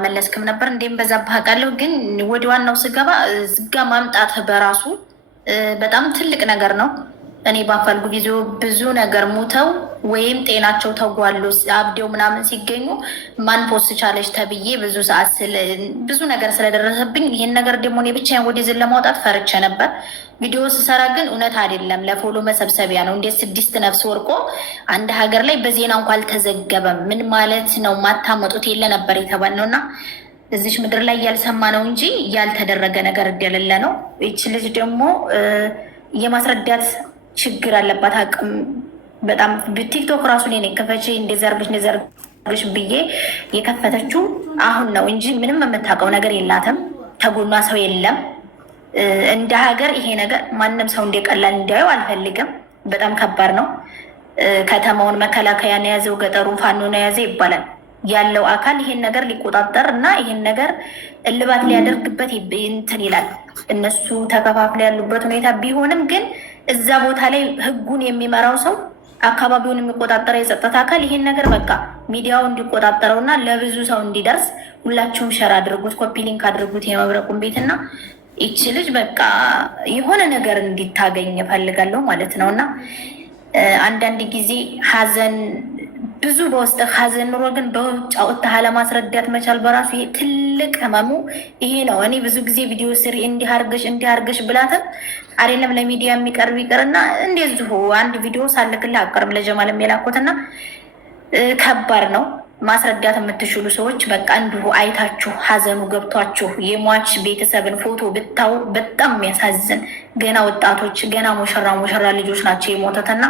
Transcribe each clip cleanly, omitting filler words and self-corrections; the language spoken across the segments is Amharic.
መለስክም ነበር እንዴም በዛ ባቃለሁ ግን ወደ ዋናው ስገባ ዝጋ ማምጣት በራሱ በጣም ትልቅ ነገር ነው። እኔ ባፋልጉ ጊዜ ብዙ ነገር ሙተው ወይም ጤናቸው ተጓሎ አብዴው ምናምን ሲገኙ ማን ፖስት ቻለች ተብዬ ብዙ ነገር ስለደረሰብኝ ይህን ነገር ደግሞ እኔ ብቻዬን ወደ ዝን ለማውጣት ፈርቼ ነበር። ቪዲዮ ስሰራ ግን እውነት አይደለም ለፎሎ መሰብሰቢያ ነው። እንዴት 6 ነፍስ ወርቆ አንድ ሀገር ላይ በዜና እንኳ አልተዘገበም? ምን ማለት ነው? ማታመጡት የለ ነበር የተባልነው እና እዚች ምድር ላይ ያልሰማ ነው እንጂ ያልተደረገ ነገር እንደሌለ ነው። ይች ልጅ ደግሞ የማስረዳት ችግር አለባት። አቅም በጣም ቲክቶክ ራሱ እኔ ከፈች እንደዘርግሽ ብዬ የከፈተችው አሁን ነው እንጂ ምንም የምታውቀው ነገር የላትም። ተጎኗ ሰው የለም። እንደ ሀገር ይሄ ነገር ማንም ሰው እንደቀላል እንዲያየው አልፈልግም። በጣም ከባድ ነው። ከተማውን መከላከያ ነው የያዘው፣ ገጠሩን ፋኖ ነው የያዘ ይባላል። ያለው አካል ይሄን ነገር ሊቆጣጠር እና ይሄን ነገር እልባት ሊያደርግበት እንትን ይላል። እነሱ ተከፋፍለ ያሉበት ሁኔታ ቢሆንም ግን እዛ ቦታ ላይ ህጉን የሚመራው ሰው አካባቢውን የሚቆጣጠረው የጸጥታ አካል ይሄን ነገር በቃ ሚዲያው እንዲቆጣጠረው እና ለብዙ ሰው እንዲደርስ ሁላችሁም ሸር አድርጉት፣ ኮፒ ሊንክ አድርጉት የመብረቁን ቤት እና ይቺ ልጅ በቃ የሆነ ነገር እንዲታገኝ እፈልጋለሁ ማለት ነው። እና አንዳንድ ጊዜ ሀዘን ብዙ በውስጥ ሀዘን ኑሮ ግን በውጭ አውጥተህ ለማስረዳት መቻል በራሱ ይሄ ትልቅ ህመሙ ይሄ ነው። እኔ ብዙ ጊዜ ቪዲዮ ስሪ እንዲህ አርገሽ ብላትም አይደለም ለሚዲያ የሚቀርብ ይቅርና እንደዚሁ አንድ ቪዲዮ ሳልክልህ አቀርብ ለጀማል የሚላኩትና ከባድ ነው። ማስረዳት የምትችሉ ሰዎች በቃ እንዲሁ አይታችሁ ሀዘኑ ገብቷችሁ የሟች ቤተሰብን ፎቶ ብታው በጣም የሚያሳዝን ገና ወጣቶች ገና ሙሽራ ልጆች ናቸው የሞተትና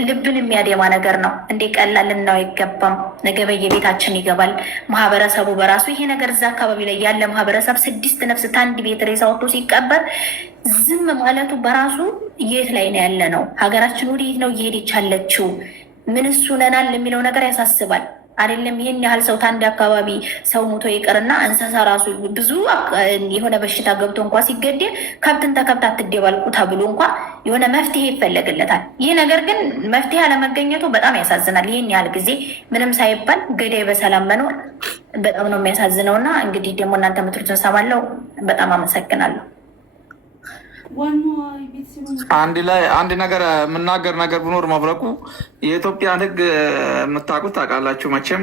ልብን የሚያደማ ነገር ነው። እንዴ ቀላል ልናው አይገባም። ነገ በየቤታችን ይገባል። ማህበረሰቡ በራሱ ይሄ ነገር እዛ አካባቢ ላይ ያለ ማህበረሰብ 6 ነፍስ ታንድ ቤት ሬሳ ወጥቶ ሲቀበር ዝም ማለቱ በራሱ የት ላይ ነው ያለ ነው? ሀገራችን ወዴት ነው እየሄደች ያለችው? ምንስ ሆነናል የሚለው ነገር ያሳስባል። አይደለም ይህን ያህል ሰው ታንድ አካባቢ ሰው ሞቶ ይቅርና እንስሳ ራሱ ብዙ የሆነ በሽታ ገብቶ እንኳ ሲገደል ከብትን ተከብት አትደባልቁ ተብሎ እንኳ የሆነ መፍትሄ ይፈለግለታል። ይህ ነገር ግን መፍትሄ አለመገኘቱ በጣም ያሳዝናል። ይህን ያህል ጊዜ ምንም ሳይባል ገዳይ በሰላም መኖር በጣም ነው የሚያሳዝነው። እና እንግዲህ ደግሞ እናንተ ምትሉትን ሰማለሁ። በጣም አመሰግናለሁ። አንድ ነገር የምናገር ነገር ብኖር መብረቁ የኢትዮጵያን ሕግ የምታውቁት ታውቃላችሁ መቼም።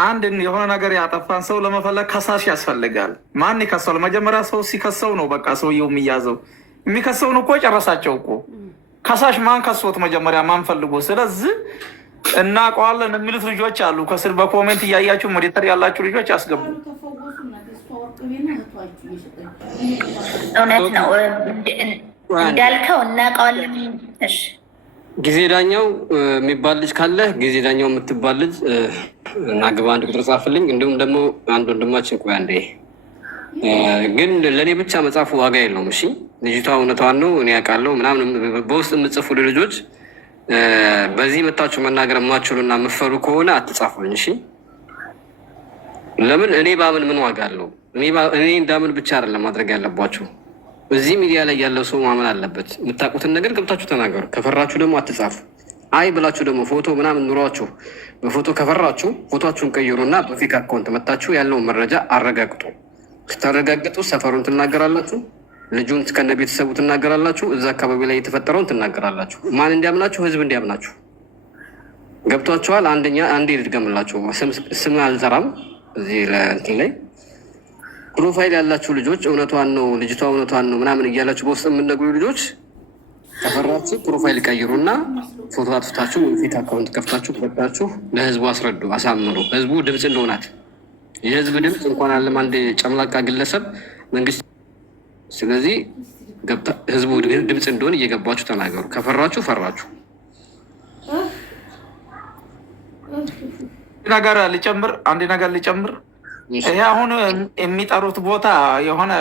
አንድ የሆነ ነገር ያጠፋን ሰው ለመፈለግ ከሳሽ ያስፈልጋል። ማን ይከሰው? መጀመሪያ ሰው ሲከሰው ነው በቃ ሰውየው የሚያዘው። የሚከሰውን እኮ ጨረሳቸው እኮ። ከሳሽ ማን ከሶት መጀመሪያ ማን ፈልጎ? ስለዚህ እናውቀዋለን የሚሉት ልጆች አሉ። ከስር በኮሜንት እያያችሁ ሞዴተር ያላችሁ ልጆች ያስገቡ። እውነት ነው እንዳልከው እናውቀዋለን። ጊዜ ዳኛው የሚባል ልጅ ካለ ጊዜ ዳኛው የምትባል ልጅ ናግባ አንድ ቁጥር ጻፍልኝ። እንዲሁም ደግሞ አንድ ወንድማችን ቆይ አንዴ ግን ለእኔ ብቻ መጻፉ ዋጋ የለውም። እሺ ልጅቷ እውነቷን ነው እኔ ያውቃለሁ ምናምን በውስጥ የምጽፉ ልጆች በዚህ መታችሁ መናገር የማትችሉና የምትፈሩ ከሆነ አትጻፉልኝ። እሺ ለምን እኔ ባምን ምን ዋጋ አለው? እኔ እንዳምን ብቻ አይደለም ማድረግ ያለባችሁ። እዚህ ሚዲያ ላይ ያለው ሰው ማመን አለበት። የምታውቁትን ነገር ገብታችሁ ተናገሩ። ከፈራችሁ ደግሞ አትጻፉ። አይ ብላችሁ ደግሞ ፎቶ ምናምን ኑሯችሁ በፎቶ ከፈራችሁ ፎቶችሁን ቀይሩና በፌክ አካውንት መታችሁ ያለውን መረጃ አረጋግጡ። ስታረጋግጡ ሰፈሩን ትናገራላችሁ፣ ልጁን ከነ ቤተሰቡ ትናገራላችሁ፣ እዛ አካባቢ ላይ የተፈጠረውን ትናገራላችሁ። ማን እንዲያምናችሁ? ህዝብ እንዲያምናችሁ። ገብቷችኋል? አንዴ ልድገምላችሁ፣ ስም አልጠራም እዚህ ለእንትን ላይ ፕሮፋይል ያላችሁ ልጆች እውነቷን ነው ልጅቷ እውነቷን ነው ምናምን እያላችሁ በውስጥ የምነግሩ ልጆች ከፈራችሁ ፕሮፋይል ቀይሩና ፎቶ አጥፍታችሁ ፌክ አካውንት ከፍታችሁ ከፈታችሁ ለህዝቡ አስረዱ፣ አሳምሩ። ህዝቡ ድምፅ እንደሆናት የህዝብ ድምፅ እንኳን አለም አንድ ጨምላቃ ግለሰብ መንግስት። ስለዚህ ህዝቡ ድምፅ እንደሆነ እየገባችሁ ተናገሩ። ከፈራችሁ ፈራችሁ። አንድ ነገር ሊጨምር ይሄ አሁን የሚጠሩት ቦታ የሆነ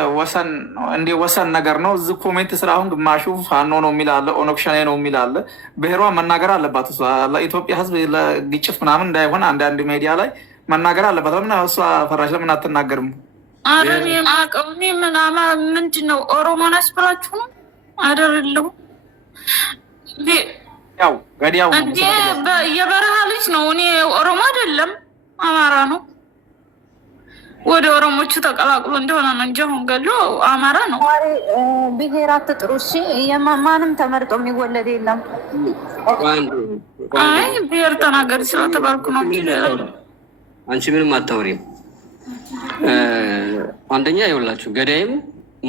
ወሰን ነገር ነው። እዚህ ኮሜንት ስራ አሁን ግማሹ ፋኖ ነው የሚላለ፣ ኦነግ ሸኔ ነው የሚላለ። ብሔሯ መናገር አለባት እሷ። ለኢትዮጵያ ህዝብ ለግጭት ምናምን እንዳይሆን አንዳንድ ሚዲያ ላይ መናገር አለባት። ለምን እሷ ፈራሽ? ለምን አትናገርም? አረን የማቀው ምንድን ነው? ኦሮሞን አስፈራችሁ ነው አይደለም? ያው ገዲያው የበረሃ ልጅ ነው። እኔ ኦሮሞ አይደለም አማራ ነው። ወደ ኦሮሞቹ ተቀላቅሎ እንደሆነ ነው እንጂ አሁን ገሎ አማራ ነው። ብሔር አትጥሩ እሺ። ማንም ተመርጦ የሚወለድ የለም። አይ ብሔር ተናገሪ ስለተባልኩ ነው እንጂ አንቺ ምንም አታወሪም። አንደኛ ይኸውላችሁ ገዳይም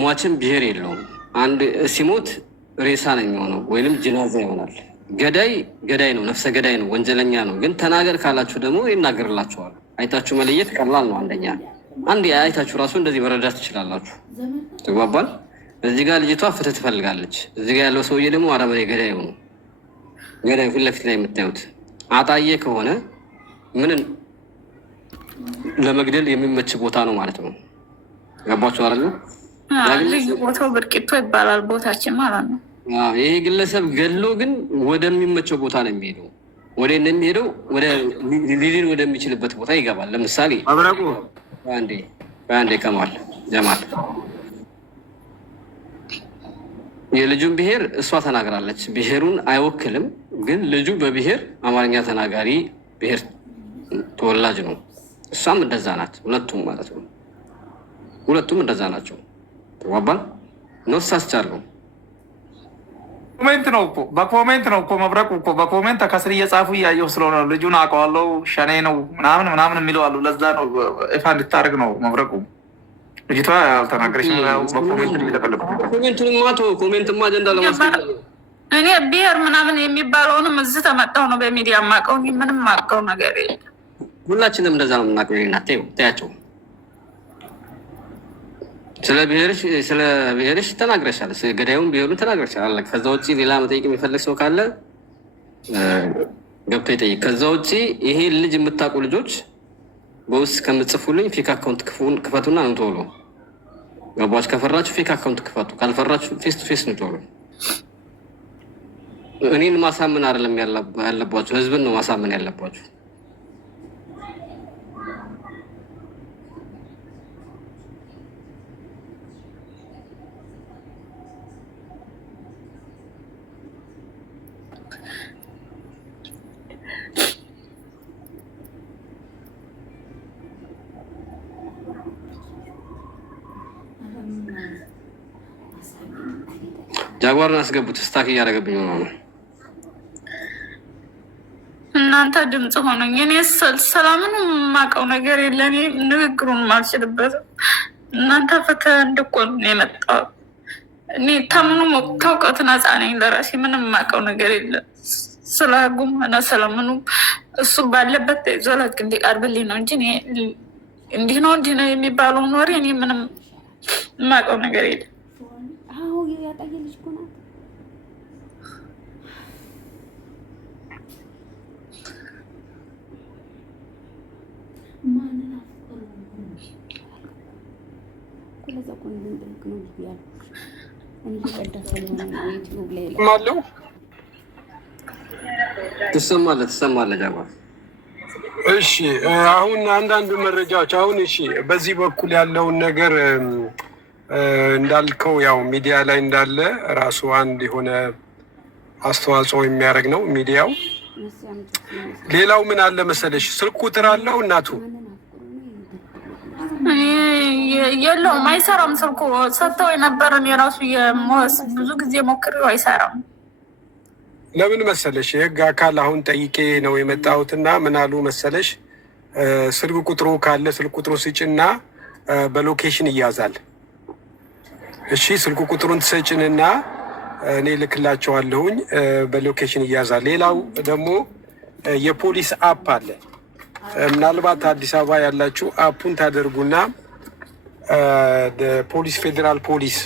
ሟችም ብሔር የለውም። አንድ ሲሞት ሬሳ ነው የሚሆነው ወይንም ጅናዛ ይሆናል። ገዳይ ገዳይ ነው፣ ነፍሰ ገዳይ ነው፣ ወንጀለኛ ነው። ግን ተናገር ካላችሁ ደግሞ ይናገርላችኋል። አይታችሁ መለየት ቀላል ነው። አንደኛ አንድ አይታችሁ ራሱ እንደዚህ መረዳት ትችላላችሁ። ተግባባል። እዚህ ጋር ልጅቷ ፍትህ ትፈልጋለች። እዚህ ጋር ያለው ሰውዬ ደግሞ አረመኔ ገዳይ ነው። ገዳይ ፊት ለፊት ላይ የምታዩት አጣዬ ከሆነ ምንን ለመግደል የሚመች ቦታ ነው ማለት ነው። ገባችሁ አይደል? ልዩ ቦታው ብርቂቶ ይባላል ቦታችን ማለት ነው። ይሄ ግለሰብ ገድሎ ግን ወደሚመቸው ቦታ ነው የሚሄደው። ወደ እንደሚሄደው ወደ ሊድን ወደሚችልበት ቦታ ይገባል። ለምሳሌ አብረቁ አንዴ ከማል ጀማል የልጁን ብሔር እሷ ተናግራለች። ብሔሩን አይወክልም፣ ግን ልጁ በብሔር አማርኛ ተናጋሪ ብሔር ተወላጅ ነው። እሷም እንደዛ ናት። ሁለቱም ማለት ነው። ሁለቱም እንደዛ ናቸው። ተዋባል ነው ሳስቻለው ኮሜንት ነው እኮ በኮሜንት ነው እኮ መብረቁ እኮ በኮሜንት ከስር እየጻፉ እያየሁ ስለሆነ ልጁን አውቀዋለሁ ሸኔ ነው ምናምን የሚለው አሉ። ለዛ ነው ይፋ እንድታደርግ ነው መብረቁ። ልጅቷ ያልተናገረች በኮሜንት እየተቀለቁ ኮሜንትማ አጀንዳ ለማስገባት እኔ ብሔር ምናምን የሚባለውንም እዚህ ተመጣሁ ነው በሚዲያ የማውቀው። ምንም የማውቀው ነገር የለም። ሁላችንም እንደዛ ነው የምናውቀው። ናቴው ታያቸው ስለ ብሔርሽ ተናግረሻል። ገዳዩን ብሔሩን ተናግረሻል። ከዛ ውጭ ሌላ መጠየቅ የሚፈልግ ሰው ካለ ገብቶ ይጠይቅ። ከዛ ውጭ ይሄ ልጅ የምታውቁ ልጆች በውስጥ ከምጽፉልኝ ፌክ አካውንት ክፈቱና ነው ቶሎ ገባች። ከፈራችሁ ፌክ አካውንት ክፈቱ፣ ካልፈራችሁ ፌስ ቱ ፌስ ነው ቶሎ። እኔን ማሳመን አይደለም ያለባችሁ፣ ህዝብን ነው ማሳመን ያለባችሁ። ጃጓርን አስገቡት። ስታክ እያደረገብኝ ነው። እናንተ ድምፅ ሆነኝ። እኔ ሰላምን የማውቀው ነገር የለን፣ ንግግሩን አልችልበትም። እናንተ ፍትህ እንድቆም ነው የመጣው። እኔ ከምኑ ከእውቀት ነፃ ነኝ። ለራሴ ምንም የማውቀው ነገር የለም። ስለ ህጉም ሆነ ስለምኑ እሱ ባለበት ተይዞ ለህግ እንዲቀርብልኝ ነው እንጂ እንዲህ ነው እንዲህ ነው የሚባለውን ወሬ እኔ ምንም የማውቀው ነገር የለም። ትሰማለህ ጃጓር? እሺ አሁን አንዳንድ መረጃዎች አሁን እሺ፣ በዚህ በኩል ያለውን ነገር እንዳልከው ያው ሚዲያ ላይ እንዳለ ራሱ አንድ የሆነ አስተዋጽኦ የሚያደርግ ነው ሚዲያው። ሌላው ምን አለ መሰለሽ፣ ስልክ ቁጥር አለው እናቱ የለውም፣ አይሰራም። ስልኩ ሰጥተው የነበረን የራሱ ብዙ ጊዜ ሞክሬው አይሰራም። ለምን መሰለሽ የህግ አካል አሁን ጠይቄ ነው የመጣሁትና ምን አሉ መሰለሽ፣ ስልክ ቁጥሩ ካለ ስልክ ቁጥሩ ስጭና በሎኬሽን ይያዛል። እሺ ስልክ ቁጥሩን ትሰጭንና እኔ ልክላቸዋለሁኝ፣ በሎኬሽን ይያዛል። ሌላው ደግሞ የፖሊስ አፕ አለ። ምናልባት አዲስ አበባ ያላችሁ አፑን ታደርጉና ፖሊስ ፌዴራል ፖሊስ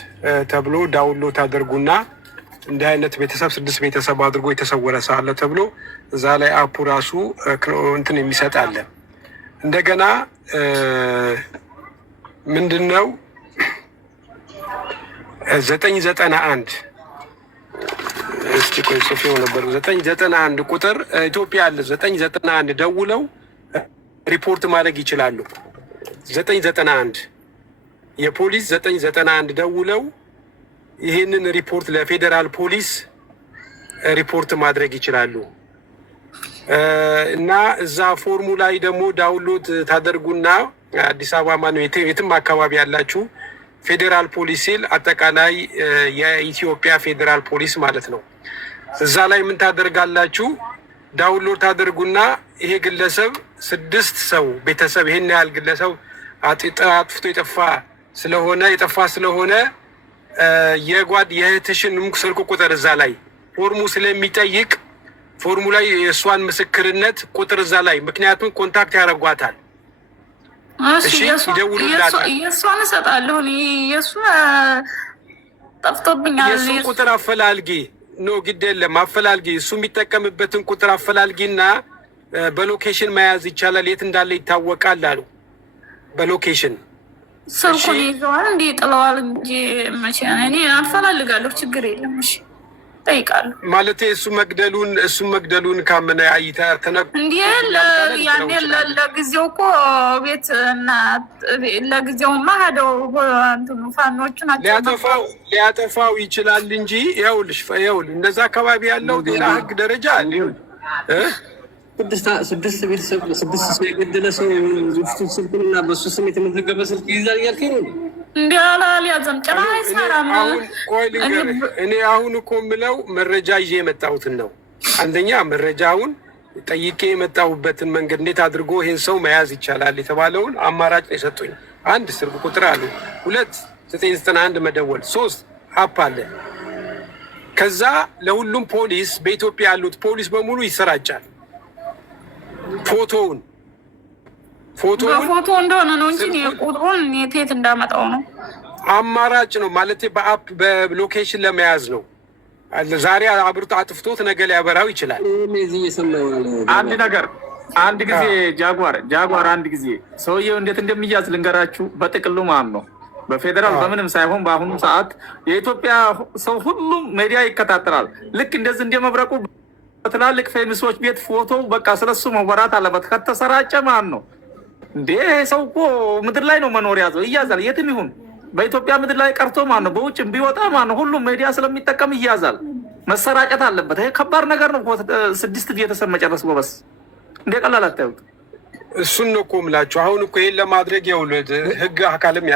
ተብሎ ዳውንሎድ ታደርጉና እንዲህ አይነት ቤተሰብ 6 ቤተሰብ አድርጎ የተሰወረ ሰው አለ ተብሎ እዛ ላይ አፑ ራሱ እንትን የሚሰጥ አለ። እንደገና ምንድነው 991 እስቲ ቆይ ጽፌው ነበር። 991 ቁጥር ኢትዮጵያ አለ። 991 ደውለው ሪፖርት ማድረግ ይችላሉ። 991 የፖሊስ 991 ደውለው ይህንን ሪፖርት ለፌዴራል ፖሊስ ሪፖርት ማድረግ ይችላሉ። እና እዛ ፎርሙ ላይ ደግሞ ዳውንሎድ ታደርጉና አዲስ አበባ ማነው የትም አካባቢ ያላችሁ ፌዴራል ፖሊስ ሲል አጠቃላይ የኢትዮጵያ ፌዴራል ፖሊስ ማለት ነው። እዛ ላይ ምን ታደርጋላችሁ? ዳውንሎድ ታደርጉና ይሄ ግለሰብ 6 ሰው ቤተሰብ ይሄን ያህል ግለሰብ አጥፍቶ የጠፋ ስለሆነ የእህትሽን ስልክ ቁጥር እዛ ላይ ፎርሙ ስለሚጠይቅ ፎርሙ ላይ የእሷን ምስክርነት ቁጥር እዛ ላይ ምክንያቱም ኮንታክት ያደርጓታል። እሺ ይደውሉላታል። የእሷን እሰጣለሁ። የእሱ ጠፍቶብኛል። የእሱን ቁጥር አፈላልጊ። ግድ የለም አፈላልጊ። እሱ የሚጠቀምበትን ቁጥር አፈላልጊና በሎኬሽን መያዝ ይቻላል። የት እንዳለ ይታወቃል አሉ። በሎኬሽን ስልኩን ይዘዋል እንዲ ጥለዋል እንጂ መቼ እኔ አፈላልጋለሁ። ችግር የለም። እሺ ጠይቃለሁ ማለት እሱ መግደሉን ካመነ እንዲህ ያኔ ለጊዜው እኮ ቤት እና ለጊዜውማ ሄደው ፋኖቹ ናቸው ሊያጠፋው ይችላል እንጂ ይኸውልሽ እንደዛ አካባቢ ያለው ሌላ ህግ ደረጃ ስድስት ቤተሰብ 6 ሰው የገደለ ሰው ውስጡ ስልኩንና በሱ ስም የተመዘገበ ስልክ ይይዛል እያልከኝ ነው? እንዲያላልያዘም ጭራ አይሰራም። እኔ አሁን እኮ የምለው መረጃ ይዤ የመጣሁትን ነው። አንደኛ መረጃውን ጠይቄ የመጣሁበትን መንገድ እንዴት አድርጎ ይህን ሰው መያዝ ይቻላል የተባለውን አማራጭ ነው የሰጡኝ። 1 ስልክ ቁጥር አሉ፣ 2 991 መደወል፣ 3 አፕ አለ። ከዛ ለሁሉም ፖሊስ በኢትዮጵያ ያሉት ፖሊስ በሙሉ ይሰራጫል። ፎቶውን በፎቶ እንደሆነ ነው እንጂ ቁጥሩን የት እንዳመጣው ነው። አማራጭ ነው ማለት በአፕ በሎኬሽን ለመያዝ ነው። ዛሬ አብርቶ አጥፍቶት ነገ ሊያበራው ይችላል። አንድ ጊዜ ጃጓር አንድ ጊዜ ሰውየው እንዴት እንደሚያዝ ልንገራችሁ። በጥቅሉ ማን ነው በፌዴራል በምንም ሳይሆን በአሁኑ ሰዓት የኢትዮጵያ ሰው ሁሉም ሚዲያ ይከታተላል። ልክ እንደዚህ እንደመብረቁ ትላልቅ ፌሚሶች ቤት ፎቶ በቃ ስለሱ መወራት አለበት። ከተሰራጨ ማን ነው እንዴ? ሰው እኮ ምድር ላይ ነው መኖር ያዘው፣ ይያዛል። የትም ይሁን በኢትዮጵያ ምድር ላይ ቀርቶ ማን ነው በውጭም ቢወጣ ማን ነው ሁሉም ሚዲያ ስለሚጠቀም ይያዛል። መሰራጨት አለበት። ይሄ ከባድ ነገር ነው። 6 ቤተሰብ መጨረስ ጎበስ እንደ ቀላል አታዩት። እሱን ነው እኮ የምላችሁ። አሁን እኮ ይሄን ለማድረግ ህግ አካልም